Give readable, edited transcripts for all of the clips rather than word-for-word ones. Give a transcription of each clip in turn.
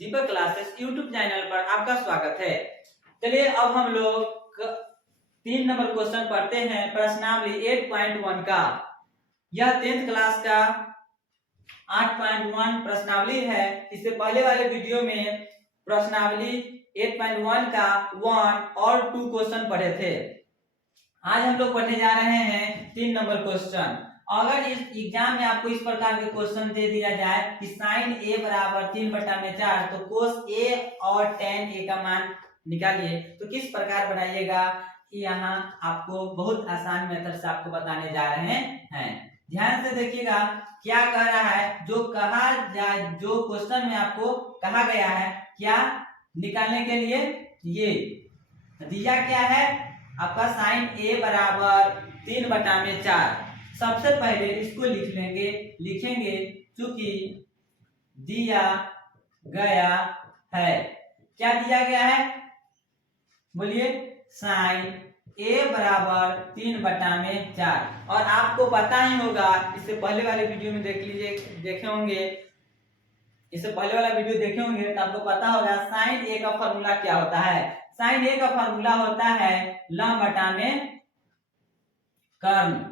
दीपक classes YouTube channel पर आपका स्वागत है। चलिए अब हम लोग 3 नंबर क्वेश्चन पढ़ते हैं प्रश्नावली 8.1 का। यह 10th क्लास का 8.1 प्रश्नावली है। इससे पहले वाले वीडियो में प्रश्नावली 8.1 का 1 और 2 क्वेश्चन पढ़े थे। आज हम लोग पढ़ने जा रहे हैं 3 नंबर क्वेश्चन। अगर इस एग्जाम में आपको इस प्रकार के क्वेश्चन दे दिया जाए कि साइन ए बराबर 3/4 तो कोस ए और टेन ए का मान निकालिए, तो किस प्रकार बनाइएगा कि यहाँ आपको बहुत आसान मेथड से आपको बताने जा रहे हैं। ध्यान से देखिएगा क्या कह रहा है। जो क्वेश्चन में आपको कहा गया है क्या निकालने के लिए, ये दिया क्या है आपका साइन ए बराबर 3/4। सबसे पहले इसको लिखेंगे चूंकि दिया गया है। क्या दिया गया है बोलिए, साइन ए बराबर 3/4। और आपको पता ही होगा, इससे पहले वाले वीडियो में देखे होंगे, इससे पहले वाला वीडियो देखे होंगे तो आपको पता होगा साइन ए का फॉर्मूला क्या होता है। साइन ए का फॉर्मूला होता है लंब बटा में कर्ण।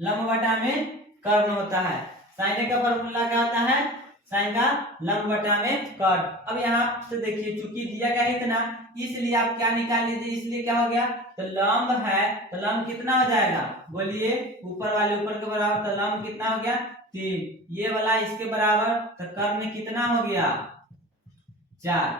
लंब बटा में कर्ण होता है। साइन ए का फॉर्मूला क्या होता है, साइन का लंब बटा में कर्ण। अब यहाँ से देखिए चूंकि दिया गया है इतना, इसलिए आप क्या निकाल लीजिए, इसलिए क्या हो गया, तो लंब है तो लंब कितना हो जाएगा बोलिए, ऊपर वाले ऊपर के बराबर, तो लंब कितना हो गया 3, ये वाला इसके बराबर, तो कर्ण कितना हो गया 4।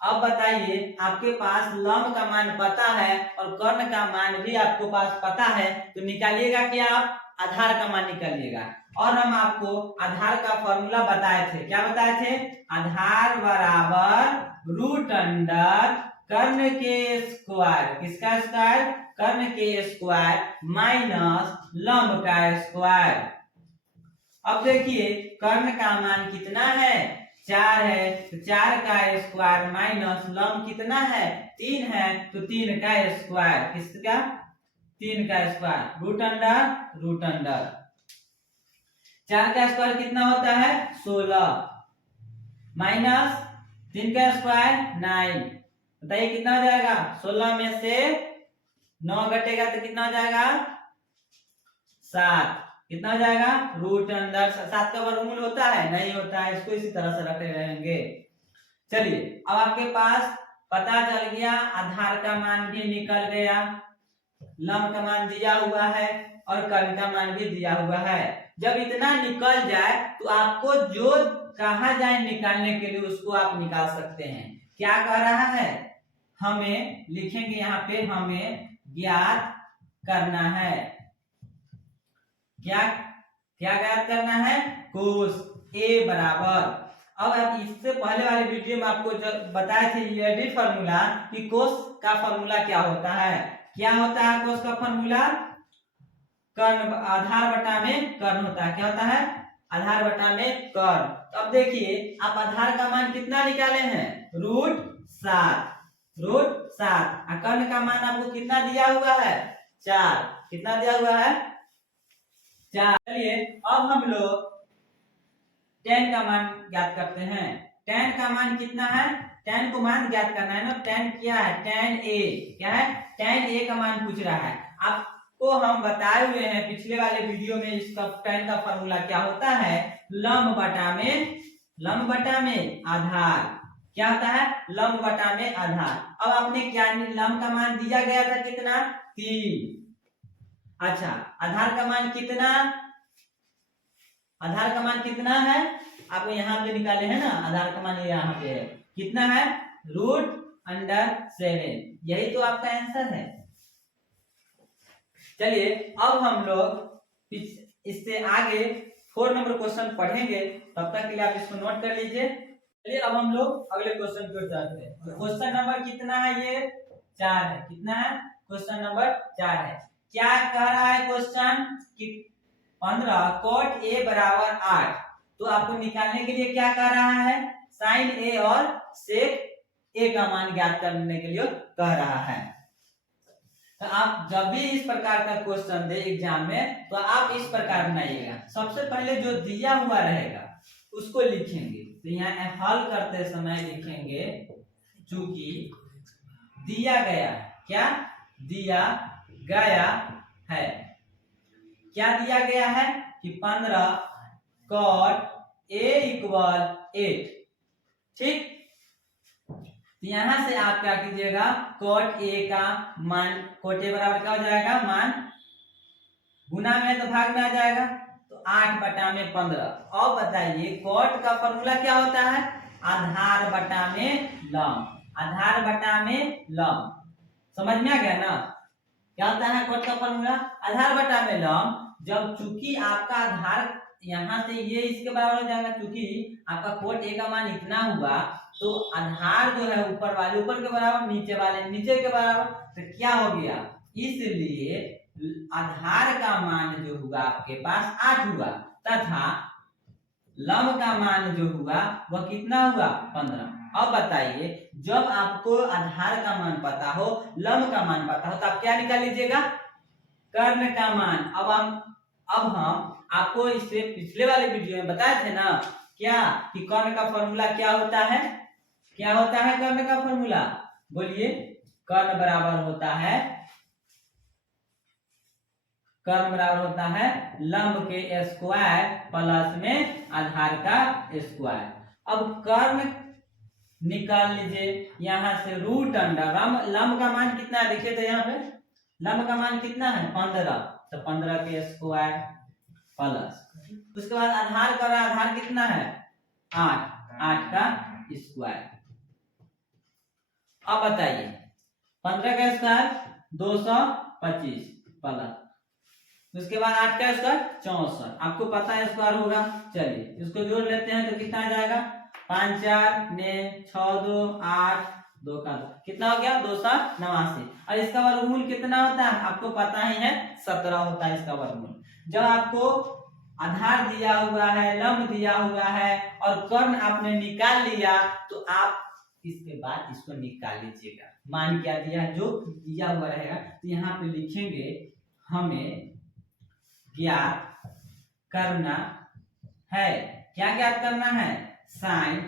अब बताइए आपके पास लंब का मान पता है और कर्ण का मान भी आपको पास पता है, तो निकालिएगा कि आप आधार का मान निकालिएगा। और हम आपको आधार का फॉर्मूला बताए थे। क्या बताए थे, आधार बराबर रूट अंडर कर्ण के स्क्वायर, किसका स्क्वायर, कर्ण के स्क्वायर माइनस लंब का स्क्वायर। अब देखिए कर्ण का मान कितना है 4 है, तो 4 का स्क्वायर माइनस लंब कितना है 3 है, तो 3 का स्क्वायर, किसका 3 का स्क्वायर, रूट अंडर 4 का स्क्वायर कितना होता है 16 माइनस 3 का स्क्वायर 9। बताइए कितना हो जाएगा, 16 में से 9 घटेगा तो कितना हो जाएगा 7। कितना हो जाएगा रूट अंडर 7 का वर्गमूल होता है, नहीं होता है, इसको इसी तरह से रखे रहेंगे। चलिए अब आपके पास पता चल गया, आधार का मान भी निकल गया, लंब का मान दिया हुआ है और कर्ण का मान भी दिया हुआ है। जब इतना निकल जाए तो आपको जो कहा जाए निकालने के लिए उसको आप निकाल सकते हैं। क्या कह रहा है, हमें लिखेंगे यहाँ पे, हमें ज्ञात करना है, क्या ज्ञात करना है, कोस ए बराबर। अब आप इससे पहले वाले वीडियो में आपको जो बताए थे ये भी फॉर्मूला कि कोस का फॉर्मूला क्या होता है। क्या होता है कोस का फॉर्मूला, कर्ण आधार बटा में कर्ण होता है। क्या होता है, आधार बटा में कर्ण। तो अब देखिए आप आधार का मान कितना निकाले हैं रूट 7 और कर्ण का मान आपको कितना दिया हुआ है 4। कितना दिया हुआ है 4। चलिए अब हम लोग tan का मान ज्ञात करते हैं। tan का मान कितना है, tan को मान ज्ञात करना है ना। tan क्या है, tan a, क्या है tan a का मान पूछ रहा है। आपको हम बताए हुए हैं पिछले वाले वीडियो में, इसका tan का फॉर्मूला क्या होता है, लंब बटा में आधार। क्या होता है, लंब बटा में आधार। अब आपने क्या, लंब का मान दिया गया था कितना 3। अच्छा आधार का मान कितना, आधार का मान कितना है आपको यहाँ पे निकाले हैं ना, आधार का मान यहाँ पे है, कितना है रूट अंडर 7। यही तो आपका आंसर है। चलिए अब हम लोग इससे आगे 4 नंबर क्वेश्चन पढ़ेंगे, तब तक के लिए आप इसको नोट कर लीजिए। चलिए अब हम लोग अगले क्वेश्चन की ओर जाते हैं। तो क्वेश्चन नंबर कितना है, ये 4 है। कितना है, क्वेश्चन नंबर 4 है। क्या कह रहा है क्वेश्चन कि 15 cot a बराबर 8, तो आपको निकालने के लिए क्या कह रहा है, साइन ए और सेक ए का मान ज्ञात करने के लिए कह रहा है। तो आप जब भी इस प्रकार का क्वेश्चन दे एग्जाम में तो आप इस प्रकार बनाइएगा। सबसे पहले जो दिया हुआ रहेगा उसको लिखेंगे। तो यहाँ हल करते समय लिखेंगे चूंकि दिया गया है, क्या दिया गया है, क्या दिया गया है कि 15 cot a इक्वल 8। ठीक, तो यहां से आप क्या कीजिएगा, cot a का मान, cot a बराबर क्या हो जाएगा, मान गुना में तो भाग में आ जाएगा, तो 8/15। अब बताइए cot का फॉर्मूला क्या होता है, आधार बटा में लंब, आधार बटा में लंब। समझ में आ गया ना, क्या होता है cot का फॉर्मूला, आधार बटा में लंब। जब चूंकि आपका आधार यहाँ से ये इसके बराबर हो जाएगा, चूंकि आपका cot a का मान इतना हुआ, तो आधार जो है ऊपर वाले ऊपर के बराबर, नीचे वाले नीचे के बराबर, तो क्या हो गया, इसलिए आधार का मान जो हुआ आपके पास 8 हुआ, तथा लंब का मान जो हुआ वह कितना हुआ, 15। अब बताइए जब आपको आधार का मान पता हो, लंब का मान पता हो, तो आप क्या निकाल लीजिएगा, कर्ण का मान। अब हम आपको इससे पिछले वाले वीडियो में बताए थे ना, क्या कि कर्ण का फॉर्मूला क्या होता है, क्या होता है कर्ण का फॉर्मूला, बोलिए। कर्ण बराबर होता है, कर्ण बराबर होता है लंब के स्क्वायर प्लस में आधार का स्क्वायर। अब कर्ण निकाल लीजिए, यहां से रूट अंडर लंब का मान कितना है, देखिए तो यहाँ पे लंब का मान कितना है 15, तो 15 के स्क्वायर प्लस, उसके बाद आधार का, आधार कितना है 8, 8 का स्क्वायर। अब बताइए 15 का स्क्वायर 225 प्लस, उसके बाद 8 का स्क्वायर 64, आपको पता है स्क्वायर होगा, चलिए इसको जोड़ लेते हैं तो कितना आ जाएगा, 5 4 ने 6 2 8 2 का 2, कितना हो गया 289। और इसका वर्गमूल कितना होता है, आपको पता ही है 17 होता है इसका वर्गमूल। जब आपको आधार दिया हुआ है, लंब दिया हुआ है और कर्ण आपने निकाल लिया, तो आप इसके बाद इसको निकाल लीजिएगा, मान क्या दिया जो दिया हुआ रहेगा, तो यहाँ पे लिखेंगे हमें ज्ञात करना है, क्या ज्ञात करना है, साइन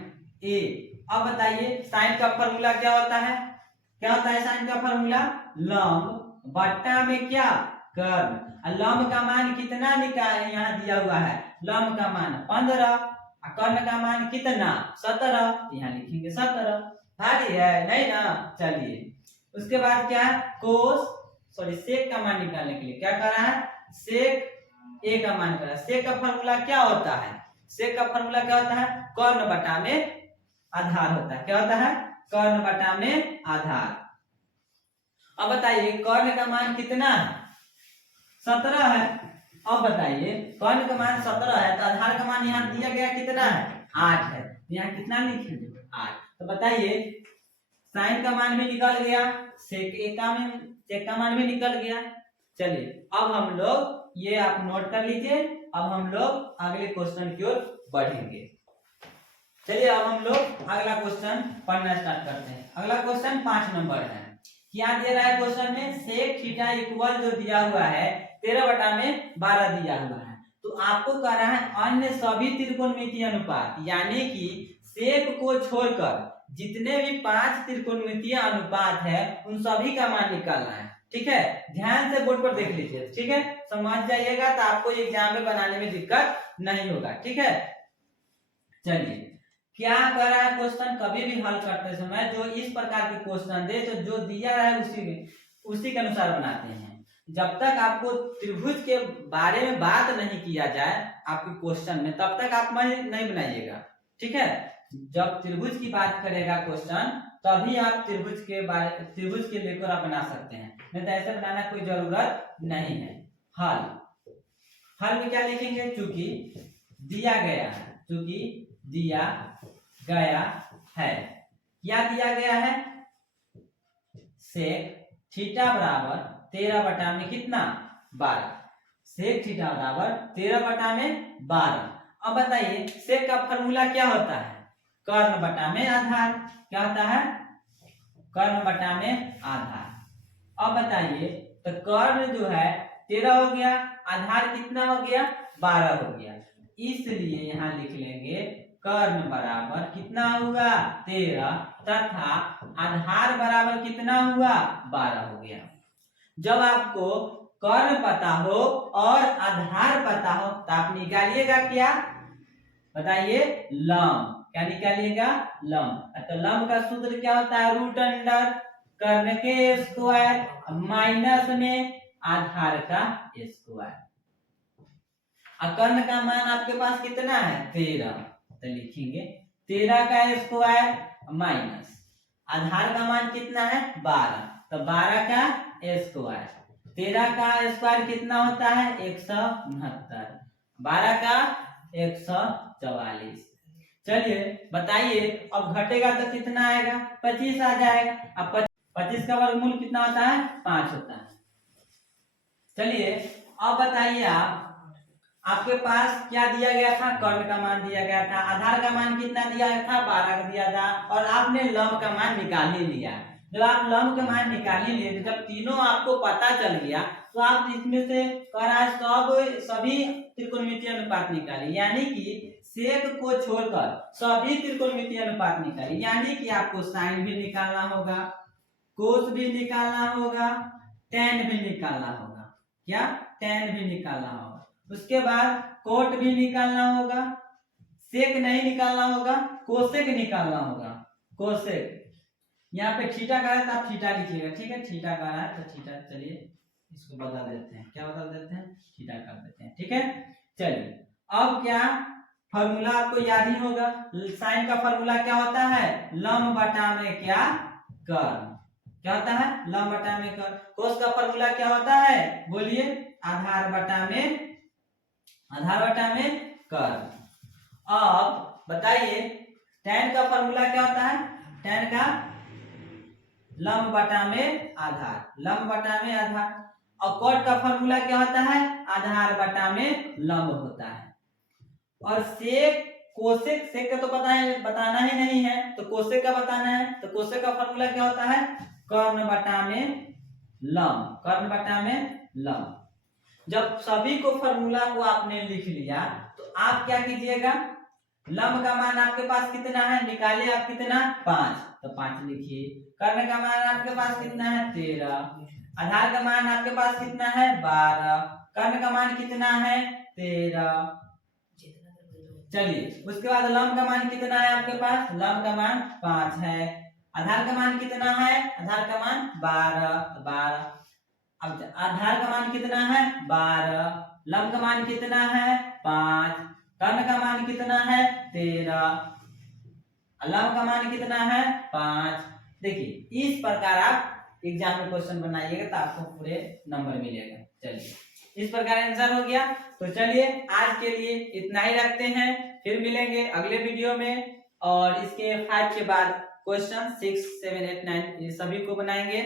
ए। अब बताइए साइन का फॉर्मूला क्या होता है, क्या होता है साइन का फॉर्मूला, लंब बट्टा में क्या, कर्ण। लंब का मान कितना निकाल, यहाँ दिया हुआ है लंब का मान 15, कर्ण का मान कितना 17, यहाँ लिखेंगे 17। भारी है नहीं ना, चलिए उसके बाद क्या है, कोस सॉरी सेक का मान निकालने के लिए क्या कर रहा है, सेक ए का मान कर रहा है। सेक का फॉर्मूला क्या होता है, सेक का फॉर्मूला क्या होता है, कर्ण बटा में आधार होता है, क्या होता है, कर्ण बटा में आधार। अब बताइए कर्ण का मान कितना है, 17 है। अब बताइए कर्ण का मान 17 है, तो आधार का मान यहाँ दिया गया कितना है, 8 है, यहाँ कितना लिखेंगे 8। तो बताइए साइन का मान भी निकल गया, सेक का मान भी निकल गया। चलिए अब हम लोग ये आप नोट कर लीजिए, अब हम लोग अगले क्वेश्चन की ओर बढ़ेंगे। चलिए अब हम लोग अगला क्वेश्चन पढ़ना स्टार्ट करते हैं। अगला क्वेश्चन 5 नंबर है, क्या दिया रहा है क्वेश्चन में, सेक थीटा इक्वल जो दिया हुआ है 13/12 दिया हुआ है, तो आपको कह रहा है अन्य सभी त्रिकोणमितीय अनुपात, यानी कि सेक को छोड़कर जितने भी 5 त्रिकोणमितीय अनुपात है उन सभी का मान निकालना है। ठीक है, ध्यान से बोर्ड पर देख लीजिए, ठीक है, समझ जाइएगा तो आपको एग्जाम में बनाने में दिक्कत नहीं होगा। ठीक है, चलिए क्या कर रहा है क्वेश्चन, कभी भी हल करते समय जो इस प्रकार के क्वेश्चन दे तो जो दिया रहा है उसी के अनुसार बनाते हैं। जब तक आपको त्रिभुज के बारे में बात नहीं किया जाए आपके क्वेश्चन में, तब तक आप नहीं बनाइएगा। ठीक है, जब त्रिभुज की बात करेगा क्वेश्चन, तभी आप त्रिभुज के लेकर आप बना सकते हैं, नहीं तो ऐसे बनाना कोई जरूरत नहीं है। हल में क्या लिखेंगे, चूंकि दिया गया है, चूंकि दिया गया है, क्या दिया गया है, सेक थीटा बराबर 13 में कितना 12, सेक थीटा बराबर 13/12। अब बताइए सेक का फॉर्मूला क्या होता है, कर्ण बटा में आधार, क्या होता है, कर्ण बटा में आधार। अब बताइए तो कर्ण जो है 13 हो गया, आधार कितना हो गया 12 हो गया, इसलिए यहाँ लिख लेंगे कर्ण बराबर कितना हुआ 13 तथा आधार बराबर कितना हुआ 12 हो गया। जब आपको कर्ण पता हो और आधार पता हो तो आप निकालिएगा क्या, बताइए, लंब। क्या निकालिएगा, लंब। तो लंब का सूत्र क्या होता है, रूट अंडर कर्ण के स्क्वायर माइनस में आधार का स्क्वायर। कर्ण का मान आपके पास कितना है 13, तो लिखेंगे 13 का स्क्वायर माइनस आधार का मान कितना है 12, तो 12 का स्क्वायर। 13 का स्क्वायर कितना होता है 169, 12 का 144। चलिए बताइए, अब घटेगा तो कितना आएगा 25 आ जाएगा। अब 25 का वर्गमूल कितना होता है 5 होता है। चलिए अब बताइए, आपके पास क्या दिया गया था, कर्ण का मान दिया गया था, आधार का मान कितना दिया था 12 का दिया था, और आपने लंब का मान निकाल ही लिया। जब आप लंब का मान निकाल ही लिए, तो जब तीनों आपको पता चल गया तो आप इसमें से सभी त्रिकोणमितीय अनुपात निकालिए, यानी कि सेक को छोड़कर सभी त्रिकोणमितीय अनुपात निकालिए। यानी कि आपको साइन भी निकालना होगा, कोस भी निकालना होगा, टेन भी निकालना होगा। क्या, टेन भी निकालना होगा। उसके बाद कोट भी निकालना होगा, सेक नहीं निकालना होगा, कोसेक निकालना होगा। कोसेक यहाँ पे थीटा का है तो आप थीटा लिखिएगा, ठीक है। थीटा का है तो थीटा, चलिए इसको बदल देते हैं, क्या बदल देते हैं, थीटा कर देते हैं, ठीक है। चलिए अब क्या, फॉर्मूला आपको याद ही होगा, साइन का फॉर्मूला क्या होता है, लंब बटा में क्या, कर्ण। क्या होता है, लंब बटा में कर्ण। कोस का फॉर्मूला क्या होता है, बोलिए, आधार बटा में कर्ण। अब बताइए, tan का फॉर्मूला क्या होता है, tan का लंब बटा में आधार, लंब बटा में आधार। और cot का फॉर्मूला क्या होता है, आधार बटा में लंब होता है। और सेक कोसेक, सेक का तो बताना ही नहीं है, तो कोसेक का बताना है। तो कोसेक का फॉर्मूला क्या होता है, कर्ण बटा में लंब, कर्ण बटा में लंब। जब सभी को फॉर्मूला को आपने लिख लिया तो आप क्या कीजिएगा, लंब का मान आपके पास कितना है, निकालिए आप कितना 5, तो 5 लिखिए। कर्ण का मान आपके पास कितना है 13, आधार का मान आपके पास कितना है 12, कर्ण का मान कितना है 13। चलिए उसके बाद लंब का मान कितना है आपके पास, लंब का मान 5 है, आधार का मान कितना है, आधार का मान 12, तो 12। अब आधार का मान कितना है 12, लंब का मान कितना है 5, कर्ण का मान कितना है 13, लंब का मान कितना है 5। देखिए इस प्रकार आप एग्जाम में क्वेश्चन बनाइएगा तो आपको पूरे नंबर मिलेगा। चलिए इस प्रकार आंसर हो गया। तो चलिए आज के लिए इतना ही रखते हैं, फिर मिलेंगे अगले वीडियो में। और इसके 5 के बाद क्वेश्चन 6, 7, 8, 9 ये सभी को बनाएंगे।